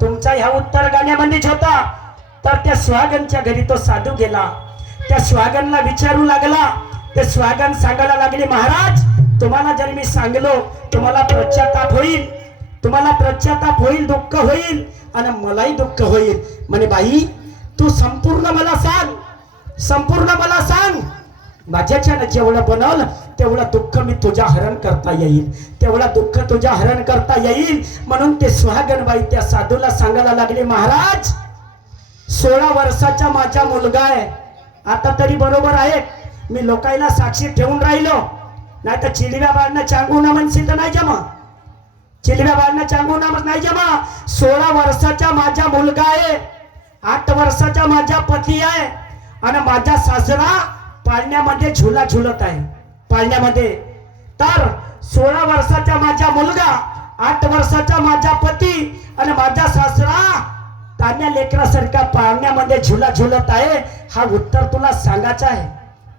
तुमचा ह्या उत्तर गाण्यामध्येच होता. तर त्या स्वागनच्या घरी तो साधू गेला. त्या स्वागनला विचारू लागला. ते स्वागन सांगायला लागले, महाराज तुम्हाला जर मी सांगलो तुम्हाला पश्चाताप होईल, तुम्हाला पश्चाताप होईल, दुःख होईल आणि मलाही दुःख होईल. म्हणे बाई तू संपूर्ण मला सांग, संपूर्ण मला सांग. माझ्याच्यानं जेवढं बनवलं तेवढं दुःख मी तुझ्या हरण करता येईल, तेवढं दुःख तुझ्या हरण करता येईल. म्हणून ते सुहागणबाई त्या साधूला सांगायला लागले, महाराज 16 वर्षाचा माझा मुलगा आहे. आता तरी बरोबर आहे, मी लोकायला साक्षी ठेवून राहिलो, नाही तर चिलव्या बाळनं चांगू ना म्हणशील तर नाही जमा, चिलव्या बाळनं चांगू ना नाही जमा. 16 वर्षाचा माझा मुलगा आहे, 8 वर्षाचा माझा पती आहे आणि माझा सासरा पाळण्यामध्ये झुला झुलत आहे, पाळण्यामध्ये. तर 16 वर्षाचा माझा मुलगा, 8 वर्षाचा माझा पती आणि माझा सासरा तान्या लेकरासारख्या पाळण्यामध्ये झुला झुलत आहे. हा उत्तर तुला सांगायचा आहे.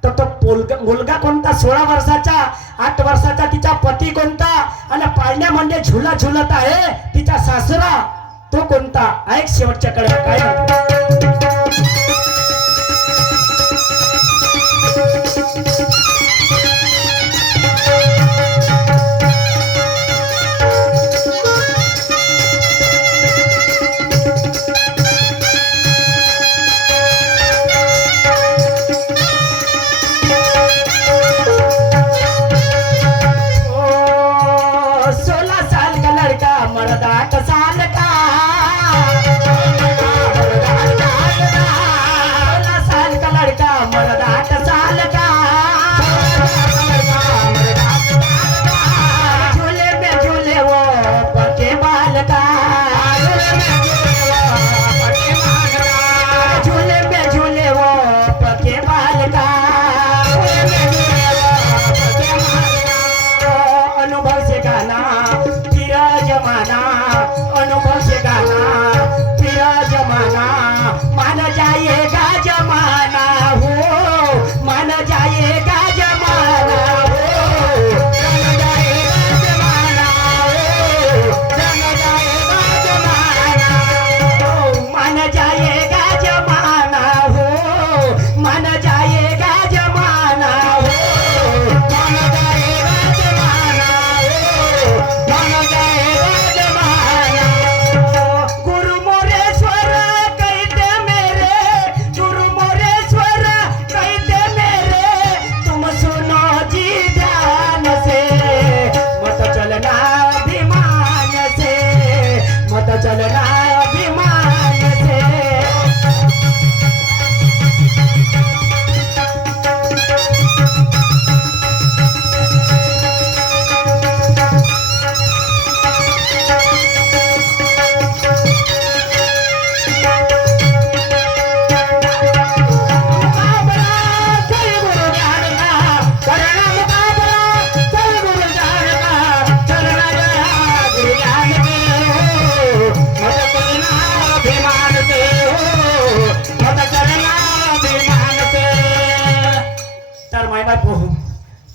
तर तो मुलगा कोणता 16 वर्षाचा, 8 वर्षाचा तिचा पती कोणता आणि पाळण्यामध्ये झुला झुलत आहे तिचा सासरा तो कोणता? ऐक शेवटच्या कडे काय म्हणतो.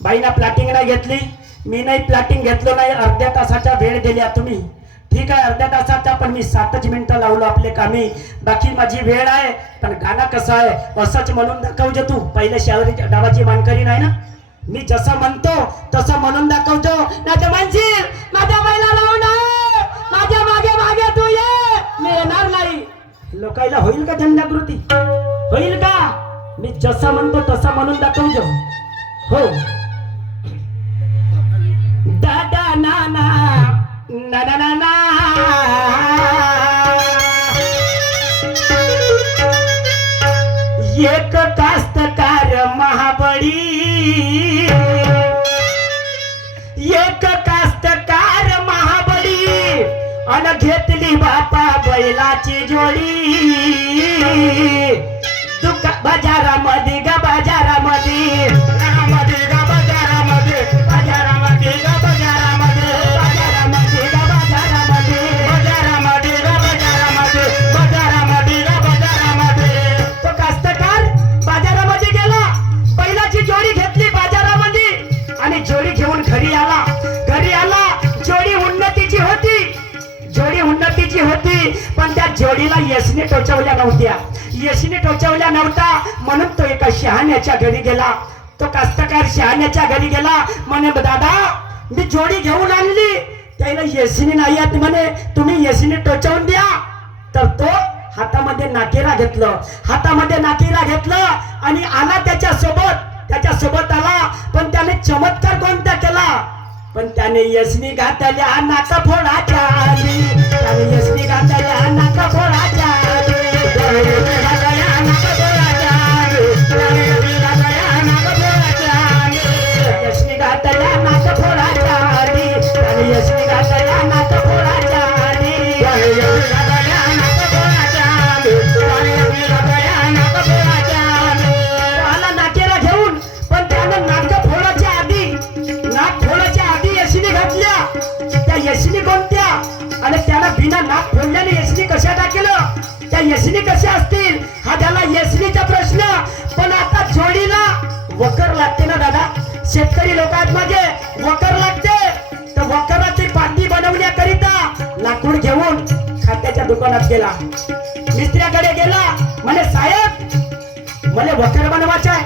बाईना प्लॅटिंग नाही घेतली, मी नाही प्लॅटिंग घेतलो नाही. अर्ध्या तासाचा वेळ दिल्या तुम्ही, ठीक आहे अर्ध्या तासाचा, पण मी 7च मिनिटं लावलो आपले कामी. बाकी माझी वेळ आहे. पण गाणं कसं आहे असंच म्हणून दाखवજો तू. पहिले शाळेची डावाची मानकरी नाही ना, मी जसं म्हणतो तसं म्हणून दाखवतो. नाही तर म्हणशील माझ्या बाईला लावणार, माझ्या मागे मागे तू ये, मी येणार नाही. लोकायला होईल का जनजागृती? होईल का? मी जसं म्हणतो तसं म्हणून दाखवજો. हो दादा नाना ना ना ना ना एक कास्तकार महाबळी, एक कास्तकार महाबळी अन घेतली बापा बैलाची जोडी. दुका बाजारामध्ये ग बाजारामध्ये, बाजारामध्ये ग बाजारामध्ये, बाजारामध्ये ग बाजारामध्ये, बाजारामध्ये ग बाजारामध्ये, बाजारामध्ये ग बाजारामध्ये, बाजारामध्ये ग बाजारामध्ये. तो कास्तकार बाजारामध्ये गेला, बैलाची जोडी घेतली बाजारामध्ये आणि जोडी घेऊन घरी आला. घरी आला, जोडी उन्नतीची होती, जोडी उन्नतीची होती. जोडीला यशने टोचवल्या नव्हत्या. यशने टोचवल्या नव्हता म्हणून तो एका शहाण्याच्या घरी गेला. तो कास्तकार शहाण्याच्या घरी गेला. म्हणे दादा मी जोडी घेऊन आणली. त्याला यशने नाही येत म्हणे, तुम्ही यशने टोचवून द्या. तर तो हातामध्ये नाकेरा घेतलं. हातामध्ये नाकेरा घेतलं आणि आला त्याच्यासोबत आला. पण त्याने चमत्कार कोणता केला? पण त्याने यशनी घातल्या नाका फोडाच्या आधी. त्याने यशनी घातल्या नाका फोडाच्या आधी. घातल्या नाका फोडाच्या आधी. यशनी घातल्या नाका फोडाच्या आधी. त्याने यशनी घातल्या नाका फोडाच्या आधी. आला नाकेरा घेऊन. पण त्यानं नाक फोडाच्या आधी यशनी घातल्या. त्या यशनी कोणत्या? आणि त्याला बिना नाक फोडल्याने यशनी कशा टाकलं? त्या यशनी कशा असतील हा त्याला यशनीचा प्रश्न. पण आता जोडीला वकर लागते ना दादा. शेतकरी लोक आहेत माझे, वकर लागते. तर वकराची पाटी बनवण्याकरिता लाकूड घेऊन खात्याच्या दुकानात गेला. मिस्त्र्याकडे गेला. म्हणे साहेब मला वकर बनवायचा आहे.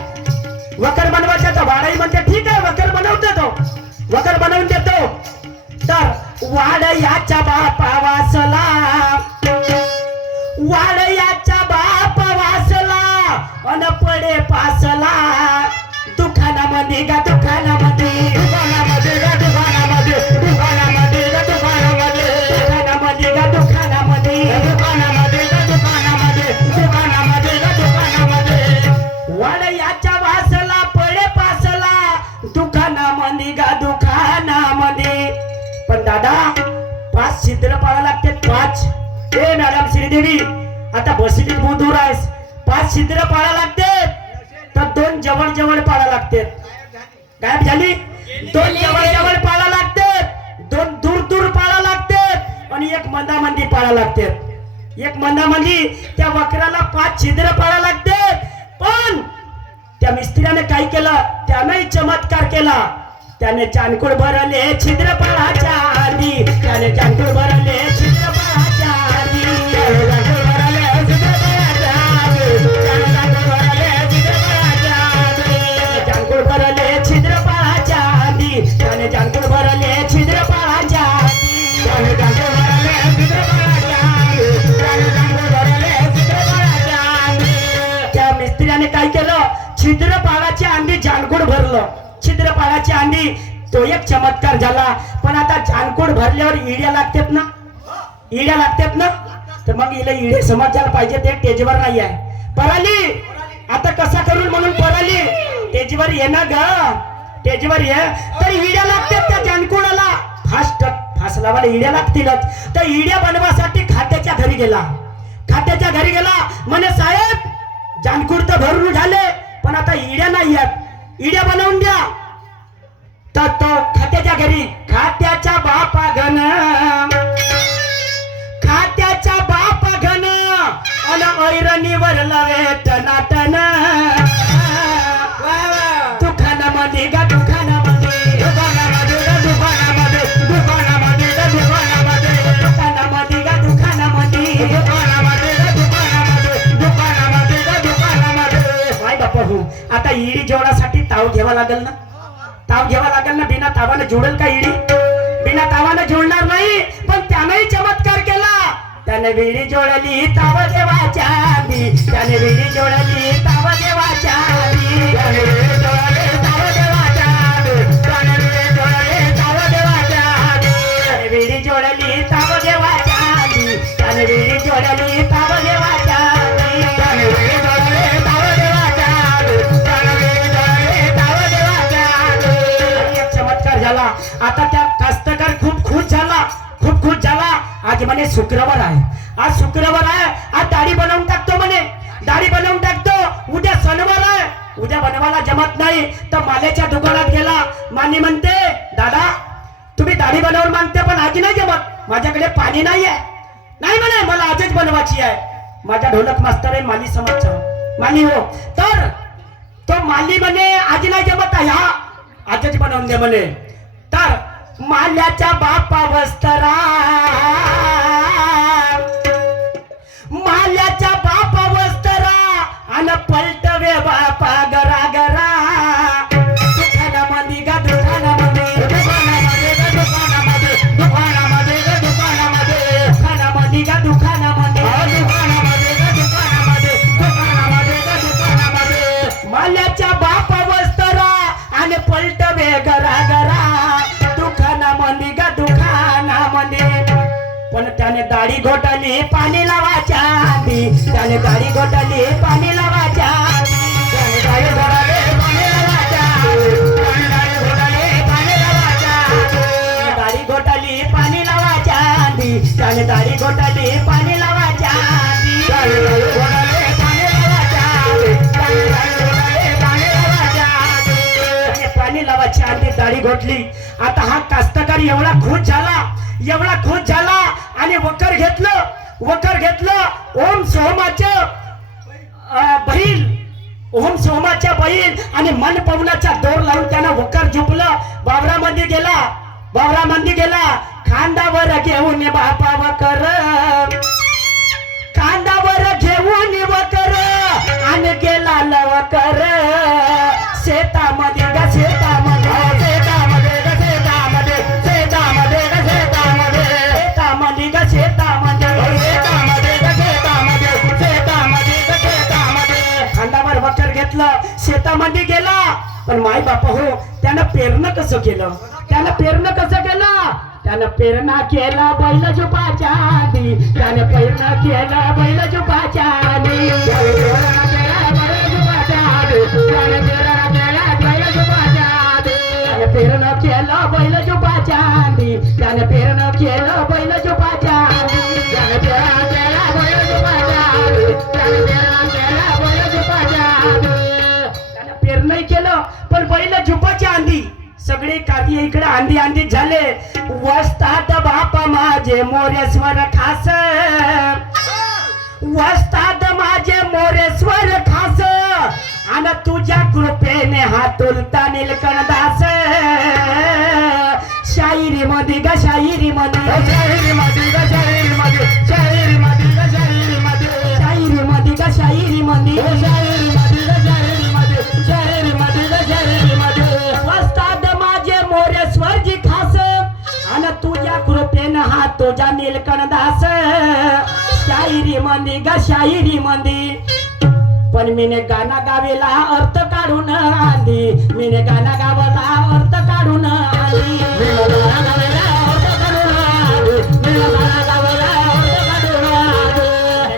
वकर बनवायचा. तर वाडाई म्हणते ठीक आहे वकर बनवतो. तो वकर बनवून देतो. तर वाडयाच्या बापा वासला. वाडयाच्या बापा वासला अन पडे पासला. दुकानामध्ये गा दुकानामध्ये. दुकानामध्ये गा दुकानामध्ये. दुकानामध्ये गा दुकानामध्ये. दुकानामध्ये गा दुकानामध्ये. दुकानामध्ये गा दुकानामध्ये. दुकानामध्ये गा दुकानामध्ये. वाडयाच्या वासला पडे पासला. दुकानामध्ये गा दुकानामध्ये. पण दादा 5 छिद्र पाळा लागते. 5. ए मॅडम श्रीदेवी आता बसलीत दूर आहेस. 5 छिद्र पाळा लागते. तर 2 जवळ जवळ पाळा लागते. गायब झाली. 2 जवळ जवळ पाळा लागते. 2 दूर दूर पाळा लागते. आणि 1 मंदामंदी पाळा लागते. 1 मंदामंदी. त्या वक्राला 5 छिद्र पाळा लागते. पण त्या मिस्त्रीने काय केलं? त्याने चमत्कार केला. त्याने चांदकुड भरले छिद्र पाळाच्या आधी. त्याने चांदकुड भरले छिद्र पाळाच्या आधी. चांदकुड भरले छिद्र पाळाच्या आधी. चांदकुड भरले छिद्र पाळाच्या आधी. चांदकुड भरले छिद्र पाळाच्या आधी. त्याने चांदकुड भरले छिद्र पाळाच्या आधी. त्याने चांदकुड भरले छिद्र पाळाच्या आधी. त्याने चांदकुड भरले छिद्र पाळाच्या आधी. त्या मिस्त्रीने काय केलं? छिद्र पाळाच्या आधी जानकुड भरलं. छिद्र पाळाची अंडी. तो एक चमत्कार झाला. पण आता जानकुड भरल्यावर इड्या लागतात ना. इड्या लागतात ना. तर मग इले इडे समजायला पाहिजे. ते टेजवर नाही आहे. पराली आता कसा करून म्हणून पराली टेजवर ये ना ग. टेजवर ये. तर इड्या लागतात त्या जानकुडाला. फास लावायला इड्या लागतीलच. तर इड्या बनवासाठी खात्याच्या घरी गेला. खात्याच्या घरी गेला. म्हणे साहेब जानकुड तर भरून झाले पण आता इड्या नाही आहेत. इड्या बनवून द्या. तर तो खात्याच्या घरी. खात्याच्या बापा घन. खात्याच्या बापा घन अन ऐरणीवर लवे टनाटन. दुकानामध्ये गा दुकानामध्ये. दुकानामध्ये गा दुकानामध्ये. दुकानामध्ये गा दुकानामध्ये. दुकानामध्ये गा दुकानामध्ये. दुकानामध्ये गा दुकानामध्ये. दुकानामध्ये गा दुकानामध्ये. वाय बापा हो. आता इडी जोडासाठी ताव घ्यावा लागेल ना. ताव घ्यावा लागेल ना. बिना तावानं जोडेल का इडी? बिना तावानं जोडणार नाही. पण त्यानेही चमत्कार केला. त्याने विडी जोडली ताव देवाच्या आधी. त्याने विडी जोडली ताव देवाच्या आधी. त्याने विडी जोडली ताव देवाच्या आधी. त्याने विडी जोडली ताव देवाच्या आधी. त्याने विडी जोडली ताव देवाच्या आधी. त्याने विडी जोडली ताव देवाच्या आधी. त्याने विडी जोडली ताव देवाच्या आधी. त्याने विडी जोडली ताव देवाच्या आधी. एक चमत्कार झाला. आता त्या कास्तकार खूप खुश झाला. खूप खुश झाला. आज म्हणे शुक्रवार आहे. आज शुक्रवार आहे. आज दाढी बनवून टाकतो म्हणे. दाढी बनवून टाकतो. उद्या शनिवार आहे. उद्या बनवायला जमत नाही. तर माल्याच्या दुकानात गेला. माली म्हणते दादा तुम्ही दाढी बनवून मागते पण आज नाही जमत. माझ्याकडे पाणी नाही आहे. नाही म्हणे मला आजच बनवायची आहे. माझा ढोलक मास्तर आहे माली समाजचा. माली हो. तर तो माली म्हणे आज नाही जमत. ह्या आजच बनवून दे म्हणे. तर माल्याच्या बापा वस्तरा. दुकानामध्ये का दुकानामध्ये माल्याच्या बाप वस्तरा आणि पलट घरा घरा दुकानामध्ये का दुकानामध्ये पण त्याने दाढी घोटाली पाणी लावायच्या आधी त्याने दाढी घोटाली पाणी लावायच्या आधी त्याने दाढी घोटाली पाणी लावायच्या आधी दाढी घोटाली पाणी लावायच्या आधी त्याने दाढी घोटाली पाणी लावायच्या आधी पाणी लावायच्या आधी दाढी घोटली. आता हा कास्तकार एवढा खुश झाला आणि वकर घेतलं ओम सोमाच्या बैल आणि मन पवनाचा दोर लावून त्यानं वकर झुपलं. वावरामध्ये गेला खांदावर घेऊन बापा वकर आणि गेला लवकर शेतामध्ये खांदावर वकर घेतलं शेतामध्ये गेला. पण माय बापा हो त्यानं पेरणं कसं केलं त्यानं पेरणं केला बैल झुपाच्या आधी त्यानं पेरणं केलं बैल झुपाच्या आधी पेरणं केलं बैल झुपाच्या आधी त्यानं पेरणं केलं बैल झुपाच्या आधी पेरणं केलं पण बैल झुपाच्या आधी सगळे कार्य इकडे आंधी झाले. वस्तात बाप माझे मोरेश्वर खास आणि तुझ्या कृपेने हातुलता नीलकंठदास शाहिरी मध्ये वस्तात माझे मोरेश्वरजी खास आणि तुझ्या कृपेने हात तुझ्या नीलकंठदास शाहिरी मध्ये पण मीने गाणं गावेला अर्थ काढून आली गाणं गावाला अर्थ काढून आली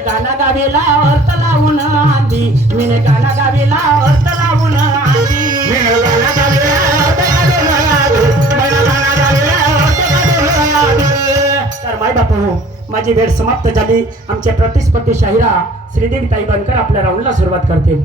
गाणं गावेला अर्थ लावून आली मीने गाणं गावेला अर्थ लावून आली तर माय बापा हो माझी वेळ समाप्त झाली. आमचे प्रतिस्पर्धी शाहिरा श्रीदेवी ताई बनकर आपल्या राऊंडला सुरुवात करतील.